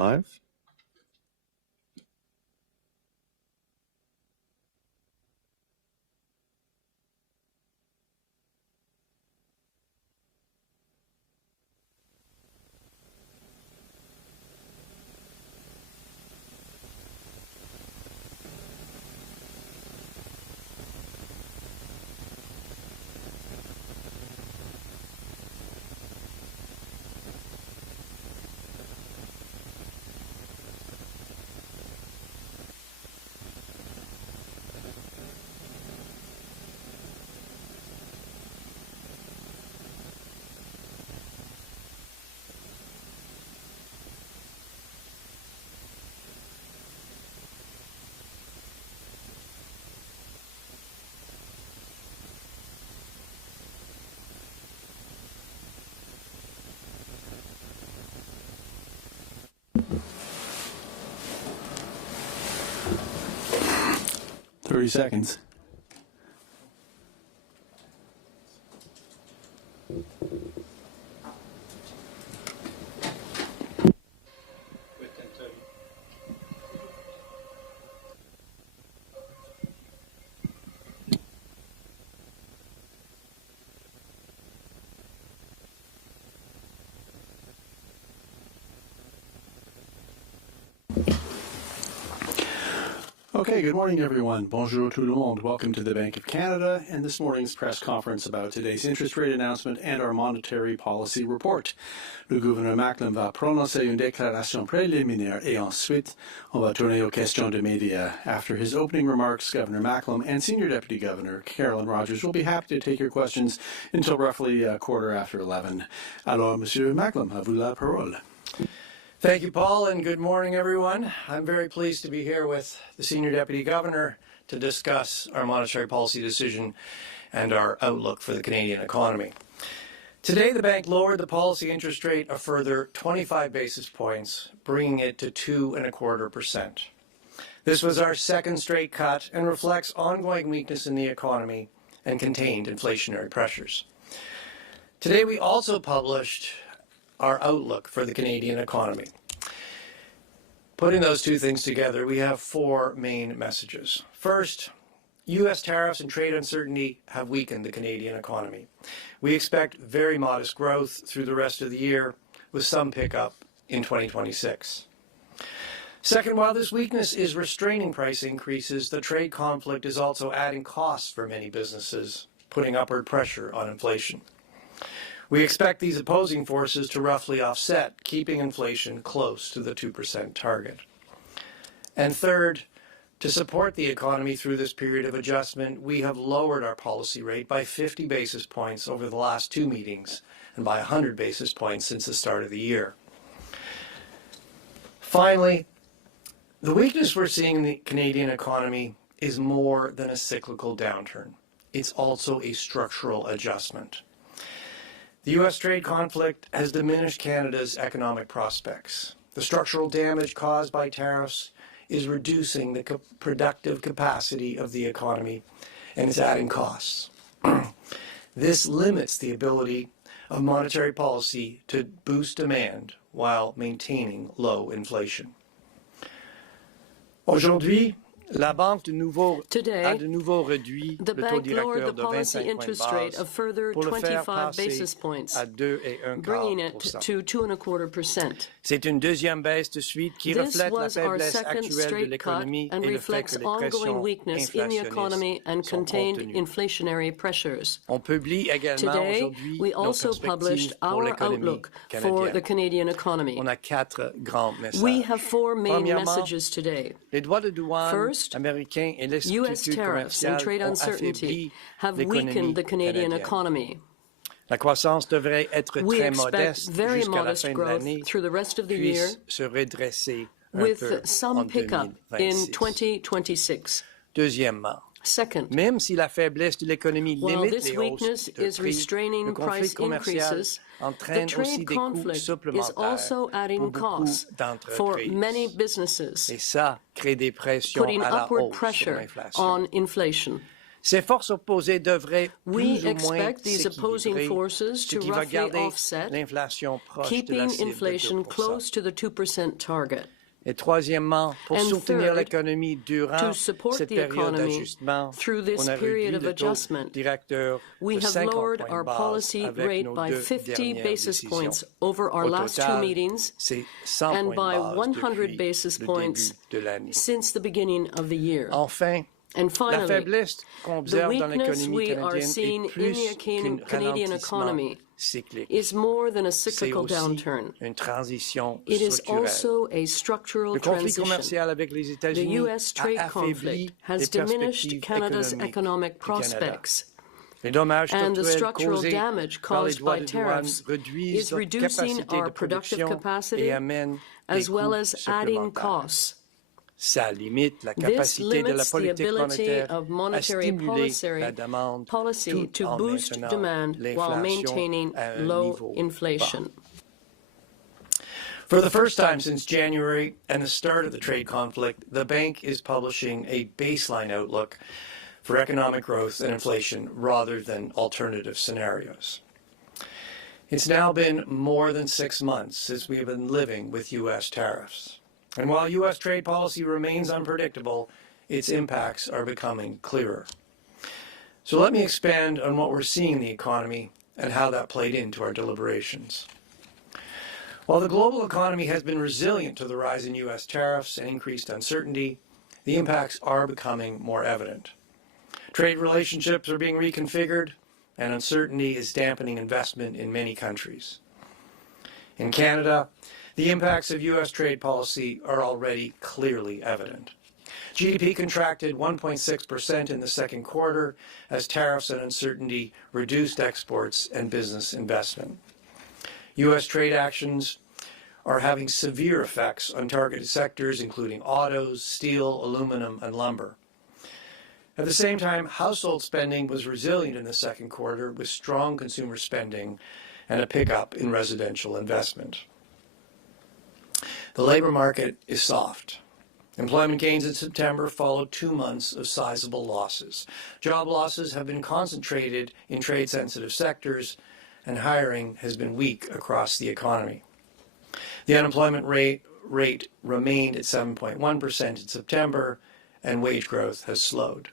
Live. Thirty seconds. Okay, good morning, everyone. Bonjour tout le monde. Welcome to the Bank of Canada and this morning's press conference about today's interest rate announcement and our monetary policy report. Le gouverneur Macklem va prononcer une déclaration préliminaire et ensuite on va tourner aux questions de médias. After his opening remarks, Governor Macklem and Senior Deputy Governor Carolyn will be happy to take your questions until roughly 11:15. Alors, Monsieur Macklem, à vous la parole. Thank you, Paul, and good morning, everyone. I'm very pleased to be here with the Senior Deputy Governor to discuss our monetary policy decision and our outlook for the Canadian economy. Today, the bank lowered the policy interest rate a further 25 basis points, bringing it to 2.25%. This was our second straight cut and reflects ongoing weakness in the economy and contained inflationary pressures. Today, we also published our outlook for the Canadian economy. Putting those two things together, we have four main messages. First, U.S. tariffs and trade uncertainty have weakened the Canadian economy. We expect very modest growth through the rest of the year, with some pickup in 2026. Second, while this weakness is restraining price increases, the trade conflict is also adding costs for many businesses, putting upward pressure on inflation. We expect these opposing forces to roughly offset, keeping inflation close to the 2% target. And third, to support the economy through this period of adjustment, we have lowered our policy rate by 50 basis points over the last two meetings and by 100 basis points since the start of the year. Finally, the weakness we're seeing in the Canadian economy is more than a cyclical downturn. It's also a structural adjustment. The U.S. trade conflict has diminished Canada's economic prospects. The structural damage caused by tariffs is reducing the productive capacity of the economy and is adding costs. This limits the ability of monetary policy to boost demand while maintaining low inflation. Aujourd'hui, La banque Today, a de nouveau réduit the le taux bank lowered directeur the de policy 25 points interest rate base a further pour le faire 25 passer basis points, à 2,25%. bringing it to 2.25%. C'est une deuxième baisse de suite qui This reflète la was our faiblesse second actuelle de straight cut l'économie and et le fait reflects que les ongoing pressions weakness in the economy and sont contained contenues. inflationary pressures. On publie également Today, aujourd'hui we nos also perspectives published pour our l'économie outlook for canadienne. the Canadian economy. On a quatre grands messages. We have four main Premièrement, messages today. les droits de douane First, américains et U.S. l'institut tariffs and commercial trade ont uncertainty affaibli have l'économie weakened the Canadian canadienne. economy. La croissance devrait être We très expect modeste very jusqu'à la modest fin de growth l'année, through the rest of the year, puisse se redresser un peu with some en pickup in 2026. 2026. Deuxièmement, Second, même si la faiblesse de l'économie while limite this les weakness hausses de is prix, restraining le conflit price commercial increases, the entraîne aussi trade des coûts conflict is supplémentaires also pour adding beaucoup costs for d'entreprises. many businesses, Et ça crée des pressions putting à la upward hausse sur pressure l'inflation. on inflation. Ces forces opposées devraient We plus ou moins expect these opposing s'équilibrer, forces ce to qui va roughly garder offset, l'inflation proche de la keeping cible de inflation 2%. close to the 2% target. Et troisièmement, pour And soutenir third, l'économie durant to support cette the période economy d'ajustement, through this on a period réduit of le taux adjustment, directeur we de have 50 lowered points our de base policy avec rate nos by deux 50 dernières basis décisions. points over our Au last two total, meetings c'est 100 and points by de base 100 depuis basis le points début de l'année. since the beginning of the year. Enfin, And la finally, faiblesse qu'on the observe dans weakness l'économie we are canadienne seeing est in plus the qu'un Canadian ralentissement economy cyclique. is more than a C'est cyclical aussi downturn. une transition It is structurelle. also a structural Le conflit transition. commercial avec les The États-Unis U.S. a trade affaibli conflict has les diminished perspectives Canada's économiques economic du Canada. prospects, Les dommages and the structurels structural causés damage par les caused droits by de douane tariffs réduisent is notre reducing capacité our de productive production capacity et amènent des as well coûts as adding supplémentaires. costs. Ça limite la This capacité de la limits the politique ability monétaire of à monetary stimuler la policy, demande policy tout to en boost maintenant demand while l'inflation maintaining à un low niveau inflation. bas. For the first time since January and the start of the trade conflict, the bank is publishing a baseline outlook for economic growth and inflation rather than alternative scenarios. It's now been more than 6 months since we have been living with U.S. tariffs. And while U.S. trade policy remains unpredictable, its impacts are becoming clearer. So let me expand on what we're seeing in the economy and how that played into our deliberations. While the global economy has been resilient to the rise in U.S. tariffs and increased uncertainty, the impacts are becoming more evident. Trade relationships are being reconfigured, and uncertainty is dampening investment in many countries. In Canada, the impacts of U.S. trade policy are already clearly evident. GDP contracted 1.6% in the second quarter as tariffs and uncertainty reduced exports and business investment. U.S. trade actions are having severe effects on targeted sectors including autos, steel, aluminum, and lumber. At the same time, household spending was resilient in the second quarter with strong consumer spending and a pickup in residential investment. The labor market is soft. Employment gains in September followed 2 months of sizable losses. Job losses have been concentrated in trade-sensitive sectors, and hiring has been weak across the economy. The unemployment rate remained at 7.1% in September, and wage growth has slowed.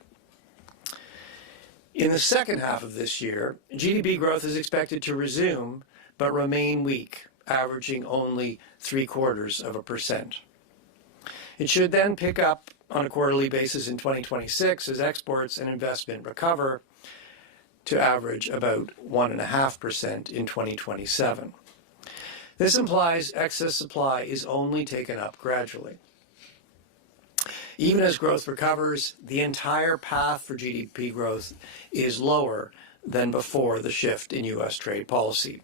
In the second half of this year, GDP growth is expected to resume, but remain weak, averaging only 0.75%. It should then pick up on a quarterly basis in 2026 as exports and investment recover to average about 1.5% in 2027. This implies excess supply is only taken up gradually. Even as growth recovers, the entire path for GDP growth is lower than before the shift in U.S. trade policy.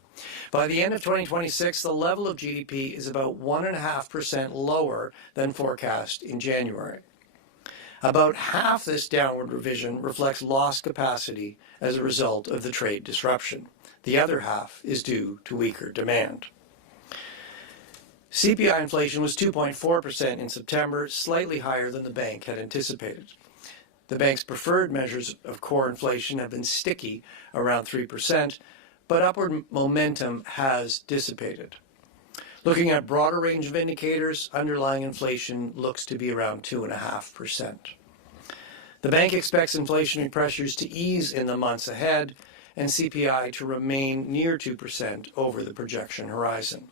By the end of 2026, the level of GDP is about 1.5% lower than forecast in January. About half this downward revision reflects lost capacity as a result of the trade disruption. The other half is due to weaker demand. CPI inflation was 2.4% in September, slightly higher than the bank had anticipated. The bank's preferred measures of core inflation have been sticky, around 3%, but upward momentum has dissipated. Looking at a broader range of indicators, underlying inflation looks to be around 2.5%. The bank expects inflationary pressures to ease in the months ahead and CPI to remain near 2% over the projection horizon.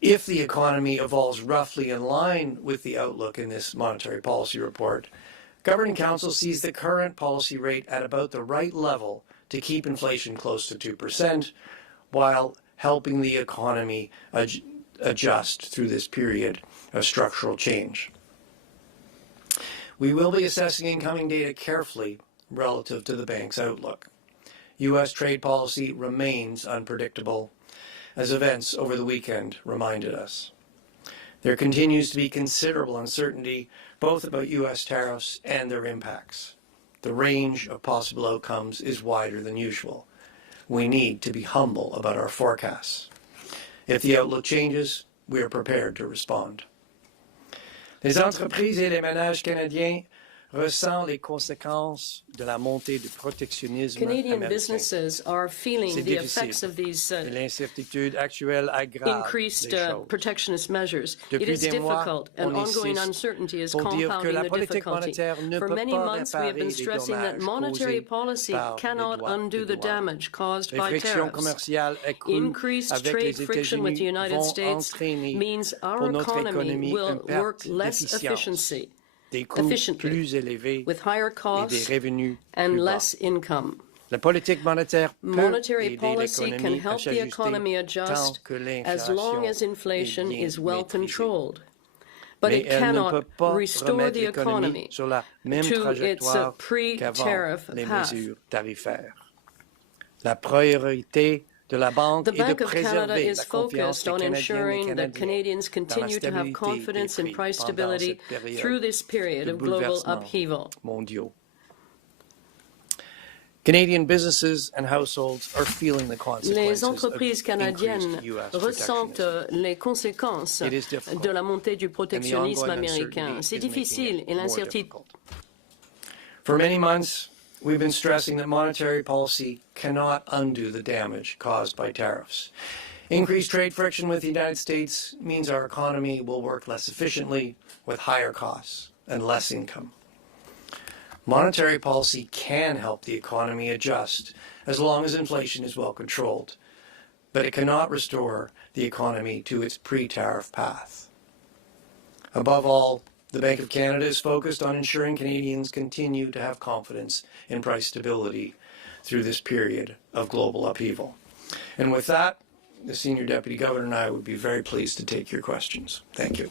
If the economy evolves roughly in line with the outlook in this monetary policy report, Governing Council sees the current policy rate at about the right level to keep inflation close to 2% while helping the economy adjust through this period of structural change. We will be assessing incoming data carefully relative to the bank's outlook. U.S. trade policy remains unpredictable, as events over the weekend reminded us. There continues to be considerable uncertainty both about U.S. tariffs and their impacts. The range of possible outcomes is wider than usual. We need to be humble about our forecasts. If the outlook changes, we are prepared to respond. Les entreprises et les ménages canadiens ressent les conséquences de la montée du protectionnisme Canadian américain. businesses are feeling C'est the difficile. effects of these Et l'incertitude actuelle aggrave increased les choses. protectionist measures. It Depuis is des mois, difficult, and on ongoing insiste uncertainty is pour dire que compounding la the politique difficulty. monétaire ne For peut many pas months, we have been réparer les stressing that dommages monetary causés policy par les cannot droits undo de the douane. damage caused Les by frictions tariffs. commerciales accrues Increased avec trade les friction with the États-Unis United vont States entraîner means our pour notre economy économie will une work perte less d'efficience, des coûts efficiently, plus élevés with higher et des costs revenus and plus bas. less income. La politique monétaire peut Monetary aider policy can l'économie à help the economy s'ajuster tant adjust que as long as l'inflation inflation est bien is well maîtrisée. controlled. But Mais it elle ne peut cannot pas restore remettre the l'économie economy sur la même to its trajectoire qu'avant pre-tariff les path. mesures tarifaires. La priorité de la Banque The est de Bank of Canada préserver is la confiance focused des on Canadiennes et ensuring that Canadiens Canadians dans la continue to have stabilité confidence des in prix price pendant stability cette période through this period de of global bouleversements upheaval. mondiaux. Canadian businesses and households are feeling the consequences Les of entreprises canadiennes increased US ressentent protectionism. les conséquences It is difficult, de la montée du and the protectionnisme ongoing américain. uncertainty C'est is making difficile it et more l'incertitude. difficult. For many months, we've been stressing that monetary policy cannot undo the damage caused by tariffs. Increased trade friction with the United States means our economy will work less efficiently with higher costs and less income. Monetary policy can help the economy adjust as long as inflation is well controlled, but it cannot restore the economy to its pre-tariff path. Above all, the Bank of Canada is focused on ensuring Canadians continue to have confidence in price stability through this period of global upheaval. And with that, the Senior Deputy Governor and I would be very pleased to take your questions. Thank you.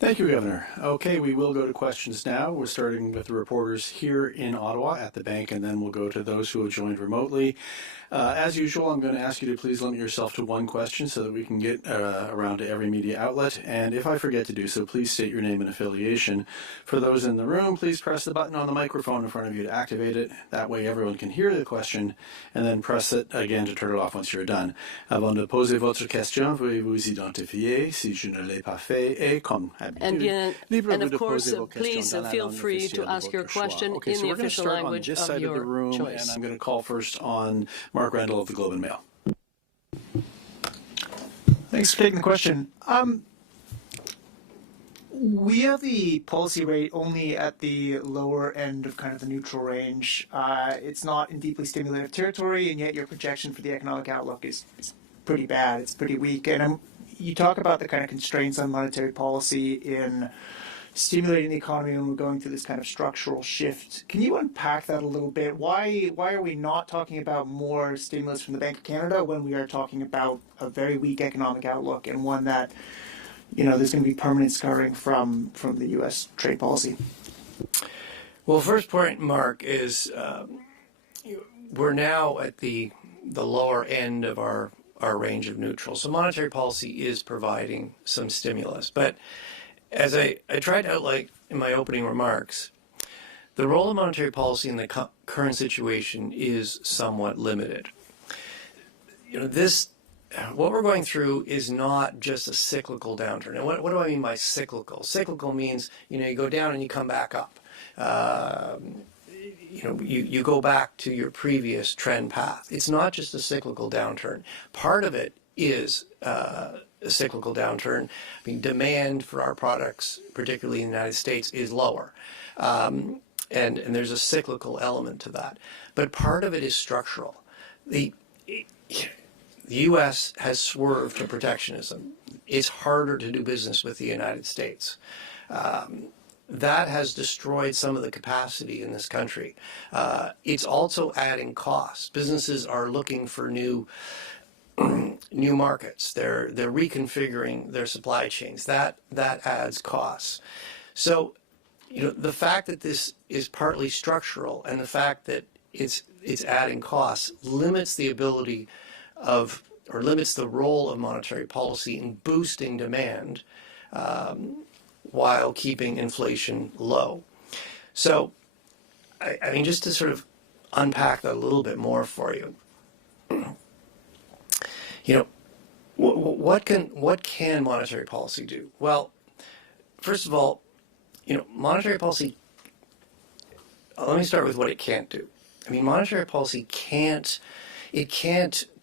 Thank you, Governor. Okay, we will go to questions now. We're starting with the reporters here in Ottawa at the bank, and then we'll go to those who have joined remotely. As usual, I'm going to ask you to please limit yourself to one question so that we can get around to every media outlet. And if I forget to do so, please state your name and affiliation. For those in the room, please press the button on the microphone in front of you to activate it. That way everyone can hear the question, and then press it again to turn it off once you're done. Avant de poser votre question, veuillez vous identifier si je ne l'ai pas fait et comme habitude. And of course, please feel free to ask your question Okay, in so the we're going to official start on language this of side of the your room, choice. and I'm going to call first on Mark Randall of the Globe and Mail. Thanks for taking the question. We have the policy rate only at the lower end of kind of the neutral range. It's not in deeply stimulative territory, and yet your projection for the economic outlook is pretty bad. It's pretty weak. And you talk about the kind of constraints on monetary policy in stimulating the economy when we're going through this kind of structural shift. Can you unpack that a little bit? Why are we not talking about more stimulus from the Bank of Canada when we are talking about a very weak economic outlook and one that, you know, there's going to be permanent scarring from the U.S. trade policy? Well, first point, Mark, is we're now at the lower end of our range of neutral. So monetary policy is providing some stimulus. But as I tried to outline in my opening remarks, the role of monetary policy in the current situation is somewhat limited. You know, what we're going through is not just a cyclical downturn. And what do I mean by cyclical? Cyclical means, you know, you go down and you come back up. You go back to your previous trend path. It's not just a cyclical downturn. Part of it is a cyclical downturn. I mean, demand for our products, particularly in the United States, is lower. And there's a cyclical element to that. But part of it is structural. The U.S. has swerved to protectionism. It's harder to do business with the United States. That has destroyed some of the capacity in this country. It's also adding costs. Businesses are looking for new markets. They're reconfiguring their supply chains. That adds costs. So, you know, the fact that this is partly structural and the fact that it's adding costs limits the ability of, or limits the role of monetary policy in boosting demand while keeping inflation low. So, I mean, just to sort of unpack that a little bit more for you, you know, what can monetary policy do? Well, first of all, you know, monetary policy let me start with what it can't do. I mean, monetary policy can't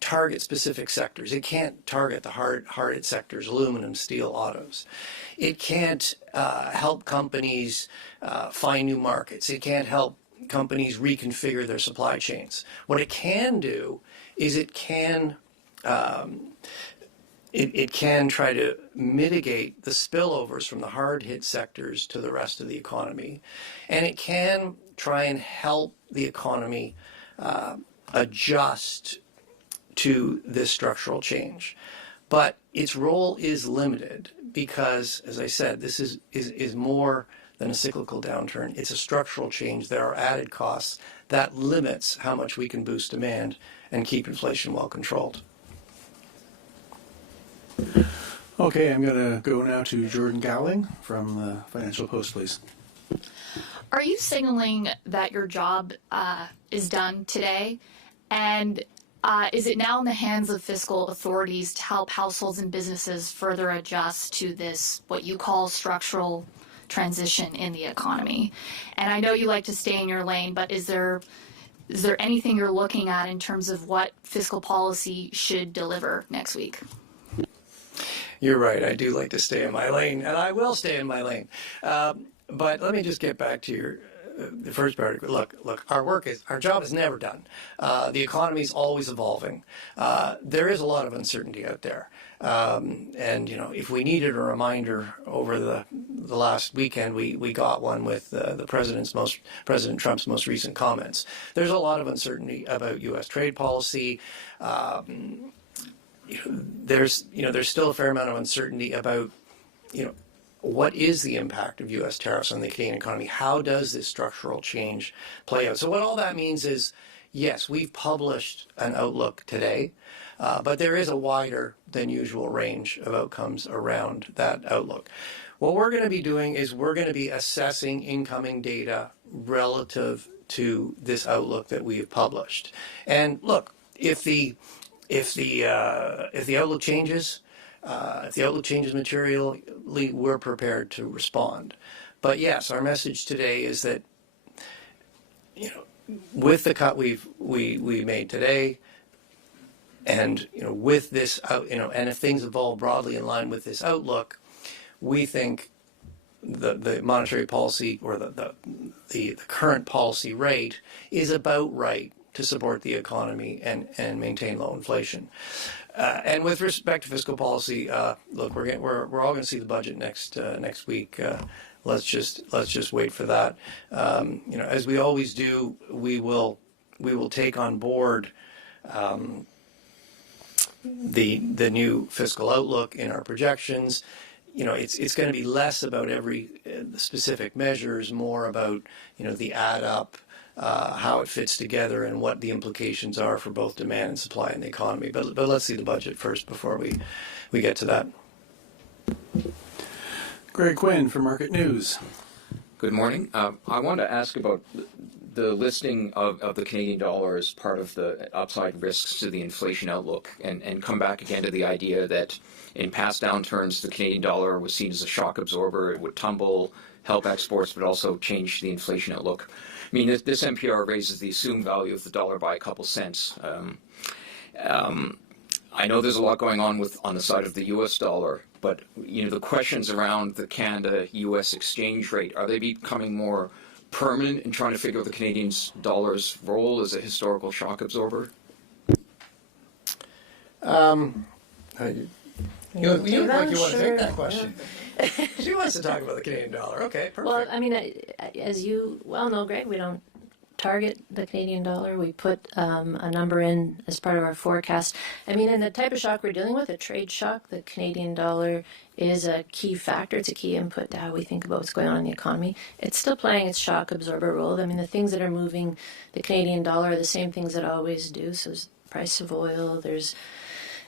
target specific sectors. It can't target the hard-hit sectors, aluminum, steel, autos. It can't help companies find new markets. It can't help companies reconfigure their supply chains. What it can do is it can try to mitigate the spillovers from the hard-hit sectors to the rest of the economy, and it can try and help the economy adjust to this structural change. But its role is limited because, as I said, this is more than a cyclical downturn. It's a structural change. There are added costs that limits how much we can boost demand and keep inflation well controlled. Okay, I'm going to go now to Jordan Gowling from the Financial Post, please. Are you signaling that your job is done today? And is it now in the hands of fiscal authorities to help households and businesses further adjust to this, what you call structural transition in the economy? And I know you like to stay in your lane, but is there anything you're looking at in terms of what fiscal policy should deliver next week? You're right. I do like to stay in my lane, and I will stay in my lane. But let me just get back to the first part. Look, our job is never done. The economy is always evolving. There is a lot of uncertainty out there. And, if we needed a reminder over the last weekend, we got one with President Trump's most recent comments. There's a lot of uncertainty about U.S. trade policy. There's still a fair amount of uncertainty about, what is the impact of U.S. tariffs on the Canadian economy? How does this structural change play out? So what all that means is, yes, we've published an outlook today, but there is a wider than usual range of outcomes around that outlook. What we're going to be doing is we're going to be assessing incoming data relative to this outlook that we have published. And look, if the outlook changes, materially, we're prepared to respond. But yes, our message today is that, with the cut we made today, and with this, and if things evolve broadly in line with this outlook, we think the monetary policy or the current policy rate is about right to support the economy and maintain low inflation. And with respect to fiscal policy, look, we're all going to see the budget next week. Let's just wait for that. As we always do, we will take on board the new fiscal outlook in our projections. It's going to be less about the specific measures, more about the add up. How it fits together and what the implications are for both demand and supply in the economy. But let's see the budget first before we get to that. Greg Quinn from Market News. Good morning. I want to ask about the listing of the Canadian dollar as part of the upside risks to the inflation outlook, and come back again to the idea that in past downturns, the Canadian dollar was seen as a shock absorber. It would tumble, help exports, but also change the inflation outlook. I mean, this NPR raises the assumed value of the dollar by a couple cents. I know there's a lot going on the side of the U.S. dollar, but the questions around the Canada-U.S. exchange rate, are they becoming more permanent in trying to figure out the Canadian dollar's role as a historical shock absorber? You look like you want to take that question. She wants to talk about the Canadian dollar. Okay, perfect. Well, I mean, as you well know, Greg, we don't target the Canadian dollar. We put a number in as part of our forecast. I mean, in the type of shock we're dealing with, a trade shock, the Canadian dollar is a key factor. It's a key input to how we think about what's going on in the economy. It's still playing its shock absorber role. I mean, the things that are moving the Canadian dollar are the same things that always do. So there's the price of oil, there's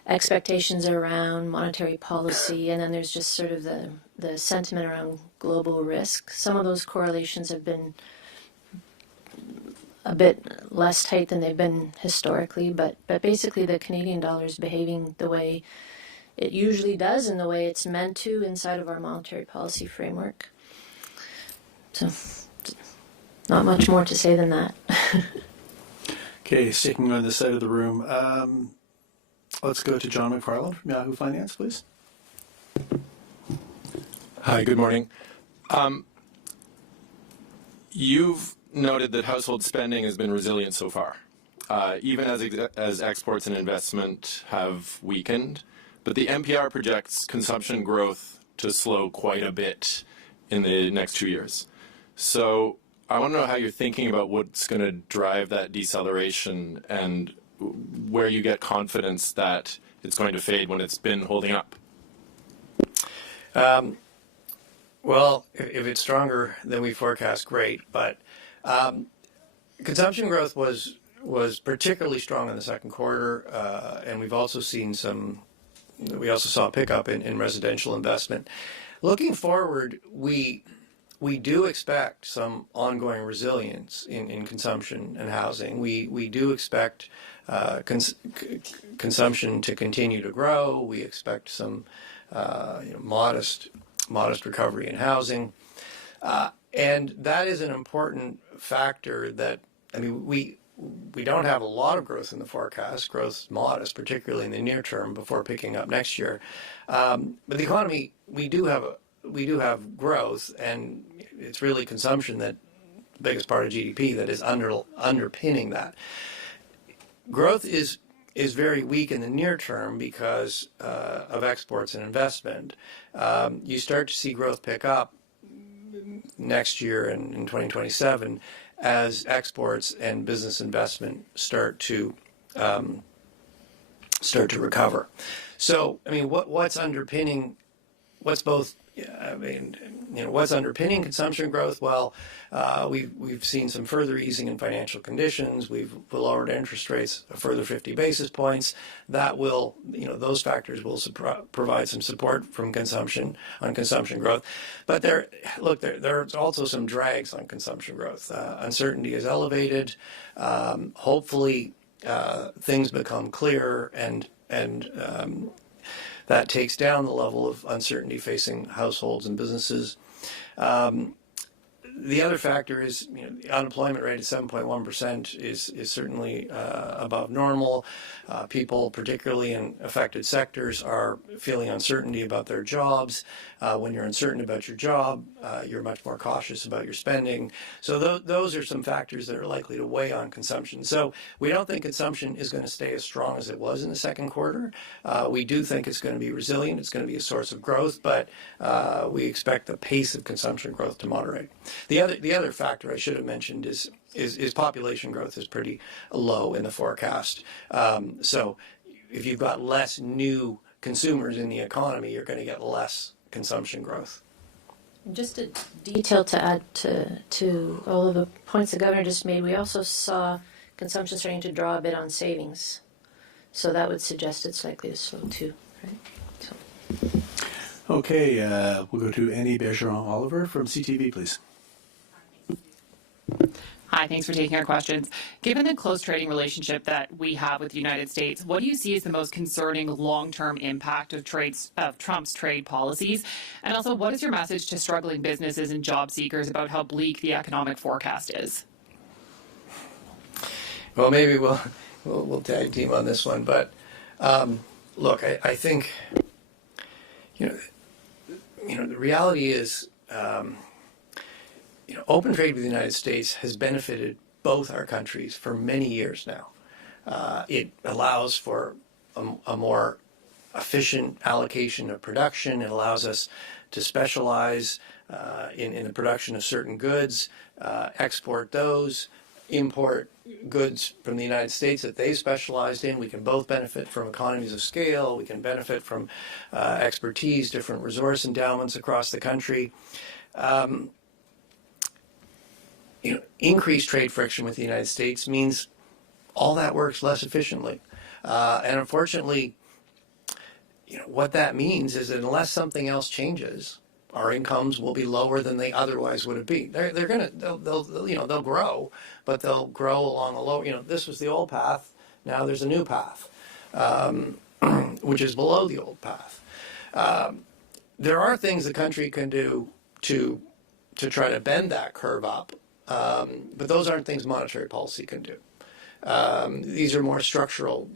expectations around monetary policy, and then there's just sort of the sentiment around global risk. Some of those correlations have been a bit less tight than they've been historically, but basically the Canadian dollar is behaving the way it usually does and the way it's meant to inside of our monetary policy framework. So Not much more to say than that. Okay, sticking on this side of the room, let's go to John McFarland from Yahoo Finance, please. Hi, good morning. You've noted that household spending has been resilient so far, even as exports and investment have weakened. But the NPR projects consumption growth to slow quite a bit in the next 2 years. So I want to know how you're thinking about what's going to drive that deceleration and where you get confidence that it's going to fade when it's been holding up. Well, if it's stronger than we forecast, great. But consumption growth was particularly strong in the second quarter, and we also saw a pickup in residential investment. Looking forward, we do expect some ongoing resilience in consumption and housing. We do expect consumption to continue to grow. We expect some modest recovery in housing. And that is an important factor that, we don't have a lot of growth in the forecast. Growth's modest, particularly in the near term, before picking up next year. But the economy, we do have growth, and it's really consumption that the biggest part of GDP that is underpinning that. Growth is very weak in the near term because of exports and investment. You start to see growth pick up next year and in 2027 as exports and business investment start to recover. So, what's underpinning consumption growth? Well, we've seen some further easing in financial conditions. We've lowered interest rates a further 50 basis points. That will, those factors will provide some support from consumption growth. But there's also some drags on consumption growth. Uncertainty is elevated. Hopefully, things become clearer and that takes down the level of uncertainty facing households and businesses. The other factor is, the unemployment rate at 7.1% is certainly above normal. People, particularly in affected sectors, are feeling uncertainty about their jobs. When you're uncertain about your job, you're much more cautious about your spending. So those are some factors that are likely to weigh on consumption. So we don't think consumption is going to stay as strong as it was in the second quarter. We do think it's going to be resilient. It's going to be a source of growth, but we expect the pace of consumption growth to moderate. The other factor I should have mentioned is population growth is pretty low in the forecast. So if you've got less new consumers in the economy, you're going to get less consumption growth. Just a detail to add to all of the points the governor just made. We also saw consumption starting to draw a bit on savings. So that would suggest it's likely to slow too, right? So. Okay, we'll go to Annie Bergeron-Oliver from CTV, please. Hi, thanks for taking our questions. Given the close trading relationship that we have with the United States, what do you see as the most concerning long-term impact of Trump's trade policies? And also, what is your message to struggling businesses and job seekers about how bleak the economic forecast is? Well, maybe we'll tag team on this one, but look, I think the reality is. Open trade with the United States has benefited both our countries for many years now. It allows for a more efficient allocation of production. It allows us to specialize in the production of certain goods, export those, import goods from the United States that they specialized in. We can both benefit from economies of scale. We can benefit from expertise, different resource endowments across the country. Increased trade friction with the United States means all that works less efficiently. And unfortunately, what that means is that unless something else changes, our incomes will be lower than they otherwise would have been. They'll grow, but they'll grow along a low. This was the old path. Now there's a new path, which is below the old path. There are things the country can do to try to bend that curve up. But those aren't things monetary policy can do. These are more structural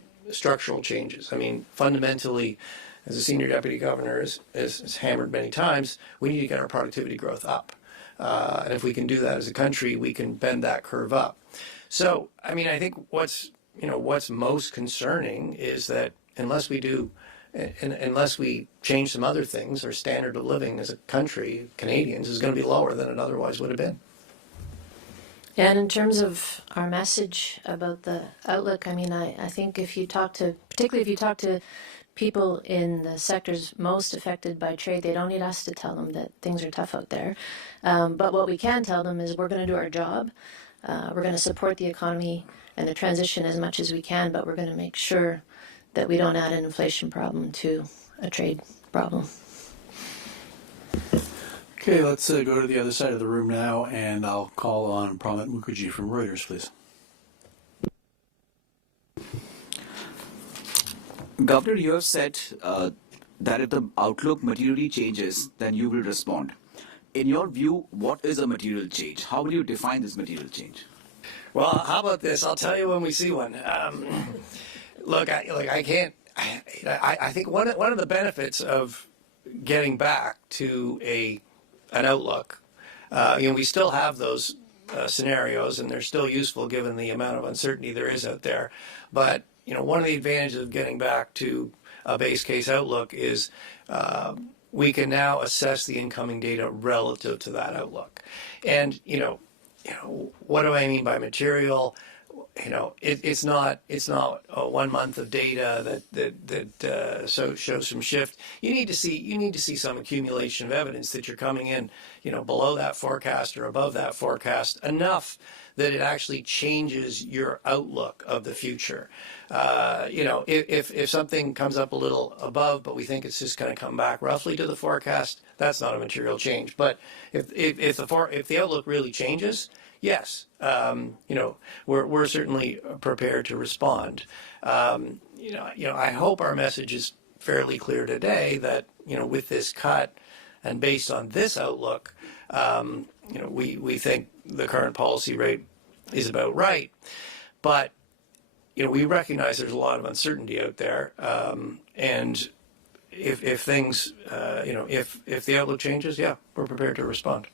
changes. I mean, fundamentally, as the senior deputy governor has hammered many times, we need to get our productivity growth up. And if we can do that as a country, we can bend that curve up. So, I mean, I think what's most concerning is that unless we change some other things, our standard of living as a country, Canadians, is going to be lower than it otherwise would have been. Yeah, and in terms of our message about the outlook, I mean, I think particularly if you talk to people in the sectors most affected by trade, they don't need us to tell them that things are tough out there. But what we can tell them is we're going to do our job. We're going to support the economy and the transition as much as we can, but we're going to make sure that we don't add an inflation problem to a trade problem. Okay, let's go to the other side of the room now, and I'll call on Pramit Mukherjee from Reuters, please. Governor, you have said that if the outlook materially changes, then you will respond. In your view, what is a material change? How will you define this material change? Well, how about this? I'll tell you when we see one. Look, I can't. I think one of the benefits of getting back to an outlook, we still have those scenarios, and they're still useful given the amount of uncertainty there is out there. But one of the advantages of getting back to a base case outlook is we can now assess the incoming data relative to that outlook. And what do I mean by material? It's not 1 month of data that shows some shift. You need to see some accumulation of evidence that you're coming in, below that forecast or above that forecast enough that it actually changes your outlook of the future. If something comes up a little above, but we think it's just going to come back roughly to the forecast, that's not a material change. But if the outlook really changes, yes, we're certainly prepared to respond. I hope our message is fairly clear today that with this cut and based on this outlook, we think the current policy rate is about right. But we recognize there's a lot of uncertainty out there, and if things, if the outlook changes, yeah, we're prepared to respond.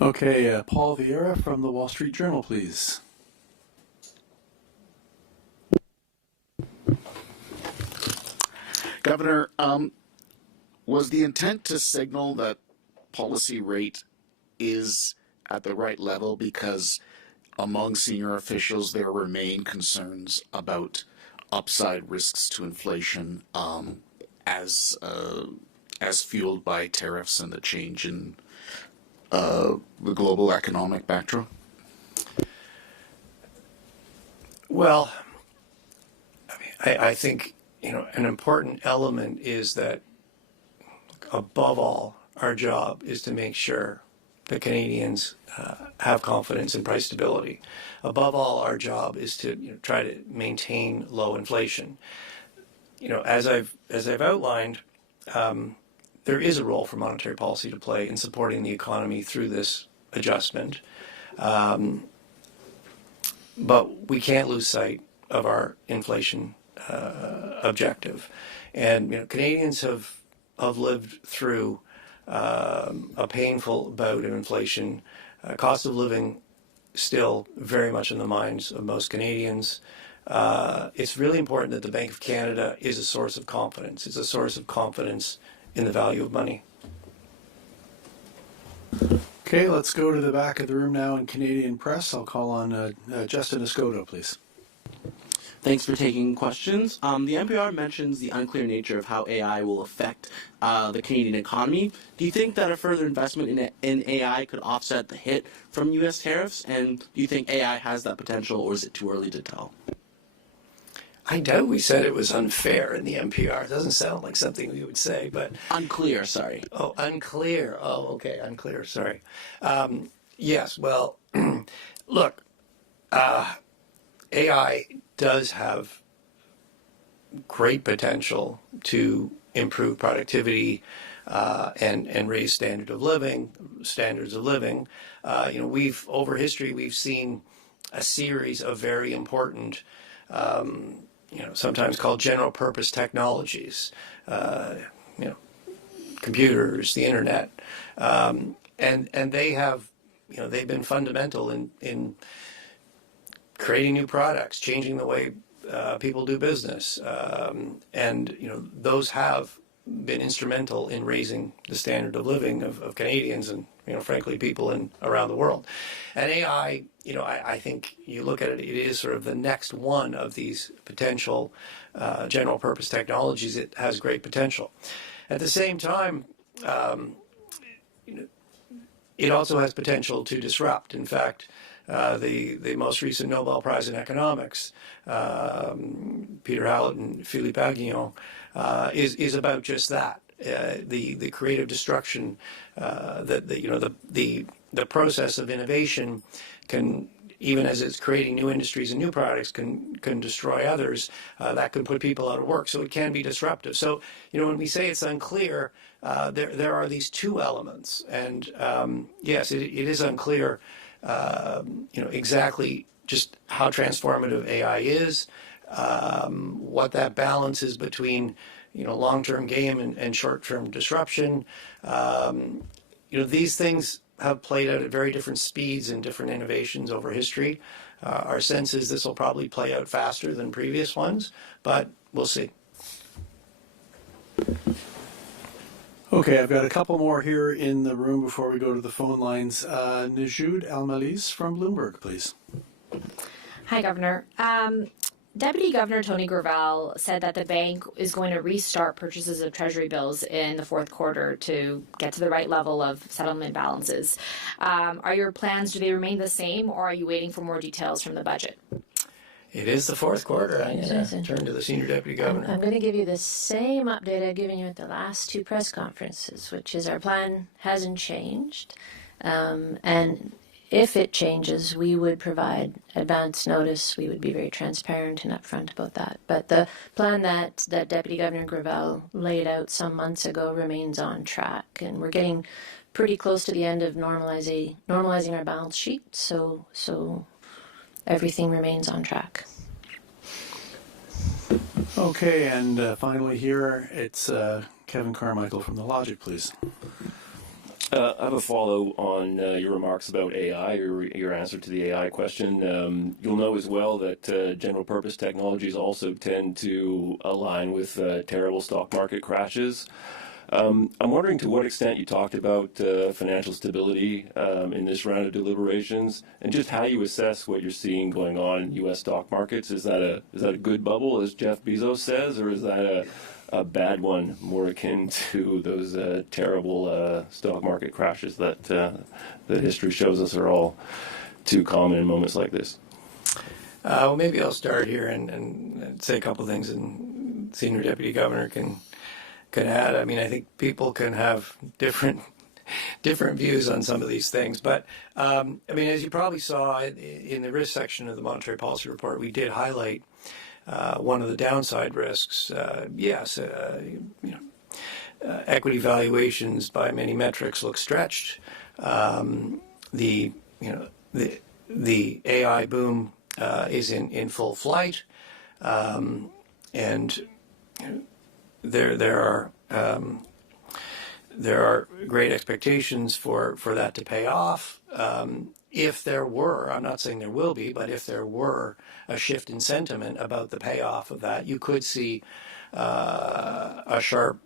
Okay, Paul Vieira from the Wall Street Journal, please. Governor, was the intent to signal that policy rate is at the right level because among senior officials there remain concerns about upside risks to inflation as fueled by tariffs and the change in the global economic backdrop? Well, I think an important element is that above all, our job is to make sure that Canadians have confidence in price stability. Above all, our job is to try to maintain low inflation. As I've outlined, there is a role for monetary policy to play in supporting the economy through this adjustment, but we can't lose sight of our inflation objective. And Canadians have lived through a painful bout of inflation. Cost of living still very much in the minds of most Canadians. It's really important that the Bank of Canada is a source of confidence. It's a source of confidence in the value of money. Okay, let's go to the back of the room now in Canadian press. I'll call on Justin Escoto, please. Thanks for taking questions. The NPR mentions the unclear nature of how AI will affect the Canadian economy. Do you think that a further investment in AI could offset the hit from U.S. tariffs? And do you think AI has that potential, or is it too early to tell? I doubt we said it was unfair in the NPR. It doesn't sound like something we would say, but... Unclear, sorry. Oh, unclear. Oh, okay, unclear, sorry. Yes, well, look, AI does have great potential to improve productivity and raise standards of living. Over history we've seen a series of very important, sometimes called general purpose technologies, computers, the internet, and they have, they've been fundamental in creating new products, changing the way people do business, and those have been instrumental in raising the standard of living of Canadians and frankly people around the world. And AI, I think you look at it, it is sort of the next one of these potential general purpose technologies. It has great potential. At the same time, it also has potential to disrupt. In fact, the most recent Nobel Prize in Economics, Peter Hallett and Philippe Aghion, is about just that. The creative destruction, the process of innovation can, even as it's creating new industries and new products, can destroy others. That can put people out of work. So it can be disruptive. So when we say it's unclear, there are these two elements, and yes, it is unclear. Exactly just how transformative AI is, what that balance is between long-term game and short-term disruption. These things have played out at very different speeds in different innovations over history. Our sense is this will probably play out faster than previous ones, but we'll see. Okay, I've got a couple more here in the room before we go to the phone lines. Najud Al-Malise from Bloomberg, please. Hi, Governor. Deputy Governor Tony Gravel said that the bank is going to restart purchases of Treasury bills in the fourth quarter to get to the right level of settlement balances. Are your plans, do they remain the same, or are you waiting for more details from the budget? It is the fourth quarter. I'm going to turn to the Senior Deputy Governor. I'm going to give you the same update I've given you at the last two press conferences, which is our plan hasn't changed. And if it changes, we would provide advance notice. We would be very transparent and upfront about that. But the plan that Deputy Governor Gravel laid out some months ago remains on track. And we're getting pretty close to the end of normalizing our balance sheet. So everything remains on track. Okay, and finally here, it's Kevin Carmichael from The Logic, please. I have a follow on your remarks about AI, your answer to the AI question. You'll know as well that general purpose technologies also tend to align with terrible stock market crashes. I'm wondering to what extent you talked about financial stability in this round of deliberations, and just how you assess what you're seeing going on in U.S. stock markets. Is that a good bubble, as Jeff Bezos says, or is that a bad one, more akin to those terrible stock market crashes that history shows us are all too common in moments like this? Well, maybe I'll start here and say a couple of things, and Senior Deputy Governor can add. I mean, I think people can have different views on some of these things. But, I mean, as you probably saw in the risk section of the Monetary Policy Report, we did highlight one of the downside risks. Equity valuations by many metrics look stretched. The AI boom is in full flight, and there are great expectations for that to pay off. If there were, I'm not saying there will be, but if there were a shift in sentiment about the payoff of that, you could see a sharp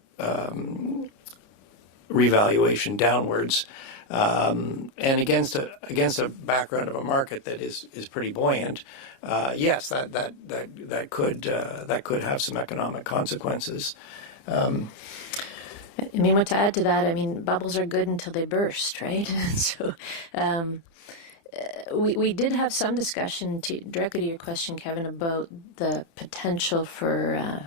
revaluation downwards. And against a background of a market that is pretty buoyant, yes, that could have some economic consequences. I mean, what to add to that? I mean, bubbles are good until they burst, right? So, we did have some discussion directly to your question, Kevin, about the potential for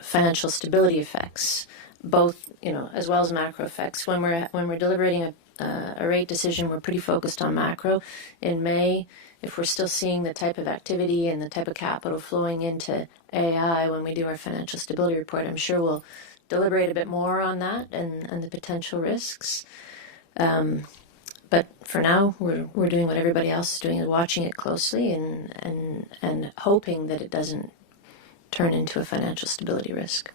financial stability effects, both as well as macro effects. When we're deliberating a rate decision, we're pretty focused on macro. In May, if we're still seeing the type of activity and the type of capital flowing into AI when we do our financial stability report, I'm sure we'll deliberate a bit more on that and the potential risks. But for now, we're doing what everybody else is doing, is watching it closely and hoping that it doesn't turn into a financial stability risk.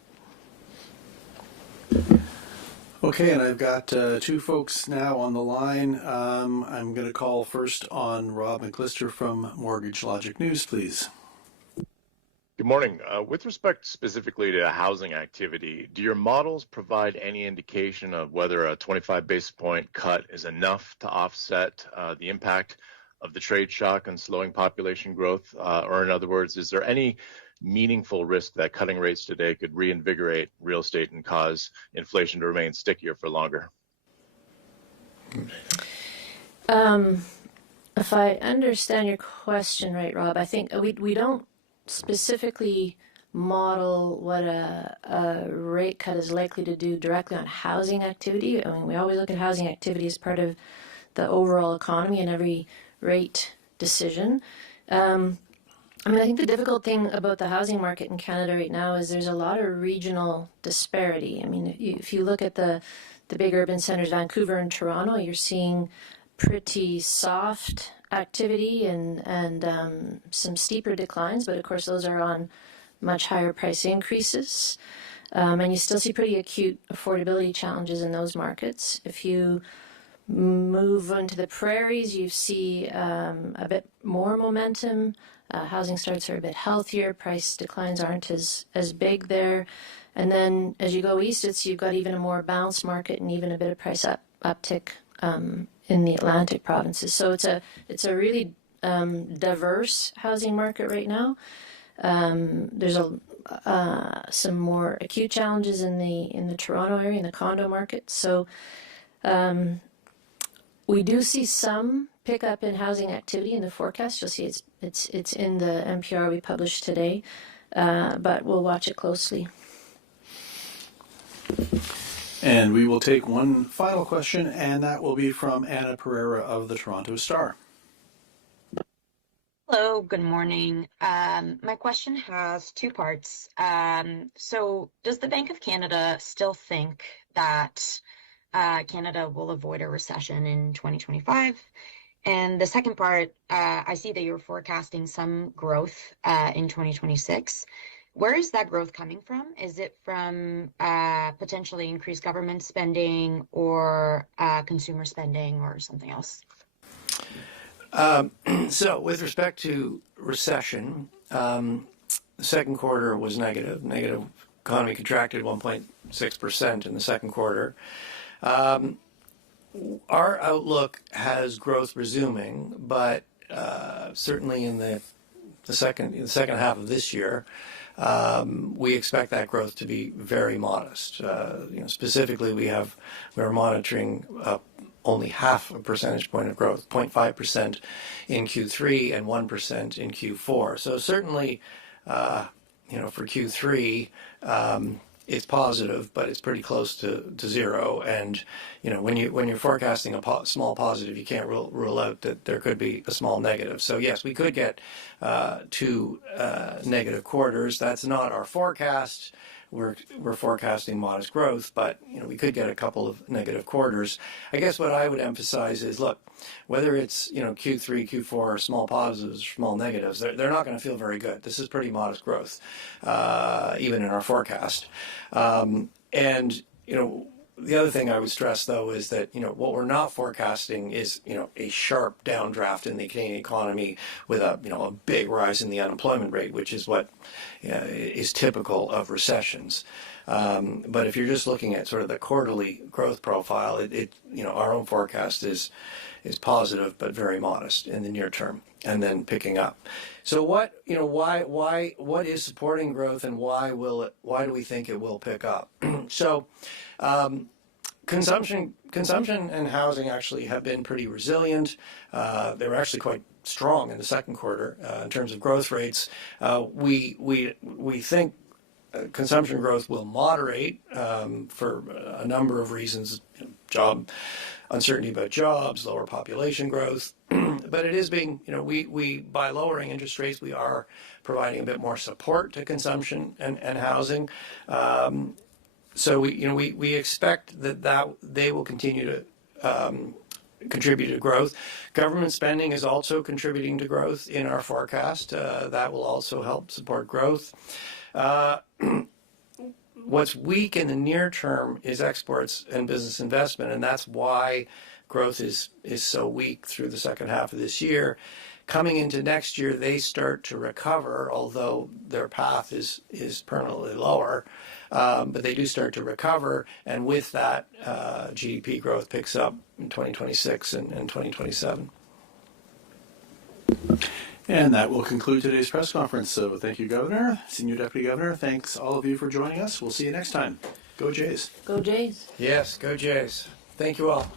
Okay, and I've got two folks now on the line. I'm going to call first on Rob McClister from Mortgage Logic News, please. Good morning. With respect specifically to housing activity, do your models provide any indication of whether a 25 basis point cut is enough to offset the impact of the trade shock and slowing population growth? Or in other words, is there any meaningful risk that cutting rates today could reinvigorate real estate and cause inflation to remain stickier for longer? If I understand your question right, Rob, I think we don't specifically model what a rate cut is likely to do directly on housing activity. I mean, we always look at housing activity as part of the overall economy in every rate decision. I mean, I think the difficult thing about the housing market in Canada right now is there's a lot of regional disparity. I mean, if you look at the big urban centers, Vancouver and Toronto, you're seeing pretty soft activity and some steeper declines, but of course those are on much higher price increases. And you still see pretty acute affordability challenges in those markets. If you move into the prairies, you see a bit more momentum. Housing starts are a bit healthier. Price declines aren't as big there. And then as you go east, you've got even a more balanced market and even a bit of price uptick in the Atlantic provinces. So it's a really diverse housing market right now. There's some more acute challenges in the Toronto area, in the condo market. So we do see some pickup in housing activity in the forecast. You'll see it's in the NPR we published today, but we'll watch it closely. And we will take one final question, and that will be from Anna Pereira of the Toronto Star. Hello, good morning. My question has two parts. So does the Bank of Canada still think that Canada will avoid a recession in 2025? And the second part, I see that you're forecasting some growth in 2026. Where is that growth coming from? Is it from potentially increased government spending or consumer spending or something else? So with respect to recession, the second quarter was negative. Negative economy contracted 1.6% in the second quarter. Our outlook has growth resuming, but certainly in the second half of this year, we expect that growth to be very modest. Specifically, we're monitoring only half a percentage point of growth, 0.5% in Q3 and 1% in Q4. So certainly, for Q3, it's positive, but it's pretty close to zero. And when you're forecasting a small positive, you can't rule out that there could be a small negative. So yes, we could get two negative quarters. That's not our forecast. We're forecasting modest growth, but we could get a couple of negative quarters. I guess what I would emphasize is, look, whether it's Q3, Q4, small positives, small negatives, they're not going to feel very good. This is pretty modest growth, even in our forecast. And the other thing I would stress, though, is that what we're not forecasting is a sharp downdraft in the Canadian economy with a big rise in the unemployment rate, which is what is typical of recessions. But if you're just looking at sort of the quarterly growth profile, our own forecast is positive but very modest in the near term, and then picking up. So what is supporting growth, and why do we think it will pick up? So consumption and housing actually have been pretty resilient. They were actually quite strong in the second quarter in terms of growth rates. We think consumption growth will moderate for a number of reasons: job uncertainty about jobs, lower population growth. But it is being, we by lowering interest rates, we are providing a bit more support to consumption and housing. So we expect that they will continue to contribute to growth. Government spending is also contributing to growth in our forecast. That will also help support growth. What's weak in the near term is exports and business investment, and that's why growth is so weak through the second half of this year. Coming into next year, they start to recover, although their path is permanently lower. But they do start to recover, and with that, GDP growth picks up in 2026 and 2027. And that will conclude today's press conference. So thank you, Governor, Senior Deputy Governor. Thanks all of you for joining us. We'll see you next time. Go Jays. Go Jays. Yes, go Jays. Thank you all.